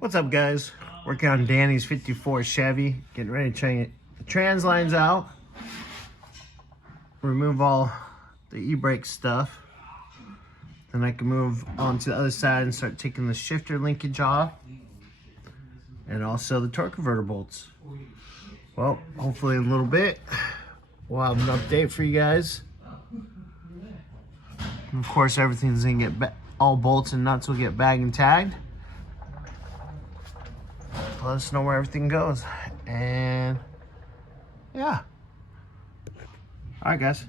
What's up, guys? Working on Danny's 54 Chevy, getting ready to change the trans lines out, remove all the e-brake stuff. Then I can move on to the other side and start taking the shifter linkage off and also the torque converter bolts. Well, hopefully in a little bit we'll have an update for you guys. And of course, everything's gonna get all bolts and nuts will get bagged and tagged. Let us know where everything goes. And yeah. All right, guys.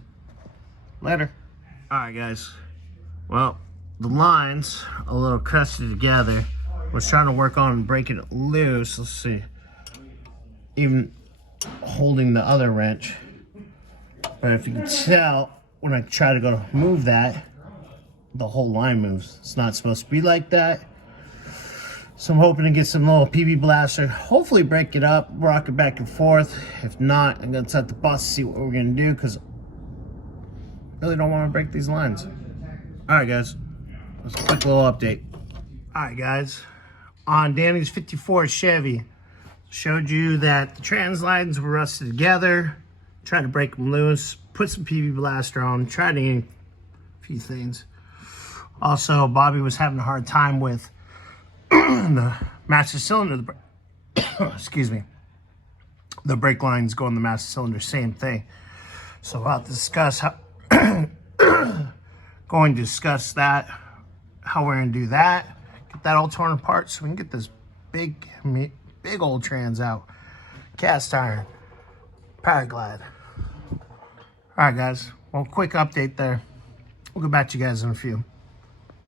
Later. All right, guys. Well, the lines are a little crusted together. I was trying to work on breaking it loose. Let's see. Even holding the other wrench. But if you can tell, when I try to go to move that, the whole line moves. It's not supposed to be like that. So I'm hoping to get some little PB blaster, hopefully break it up, rock it back and forth. If not, I'm gonna set the bus to see what we're gonna do, because I really don't want to break these lines. All right, guys, let's quick little update. All right, guys, on Danny's 54 Chevy, showed you that the trans lines were rusted together. Tried to break them loose, put some PB blaster on, tried to get a few things. Also, Bobby was having a hard time with the master cylinder, excuse me, the brake lines go in the master cylinder, same thing. So I'll discuss how going to discuss that, how we're going to do that, get that all torn apart so we can get this big old trans out. Cast iron, Powerglide. All right, guys, well, quick update there. We'll get back to you guys in a few.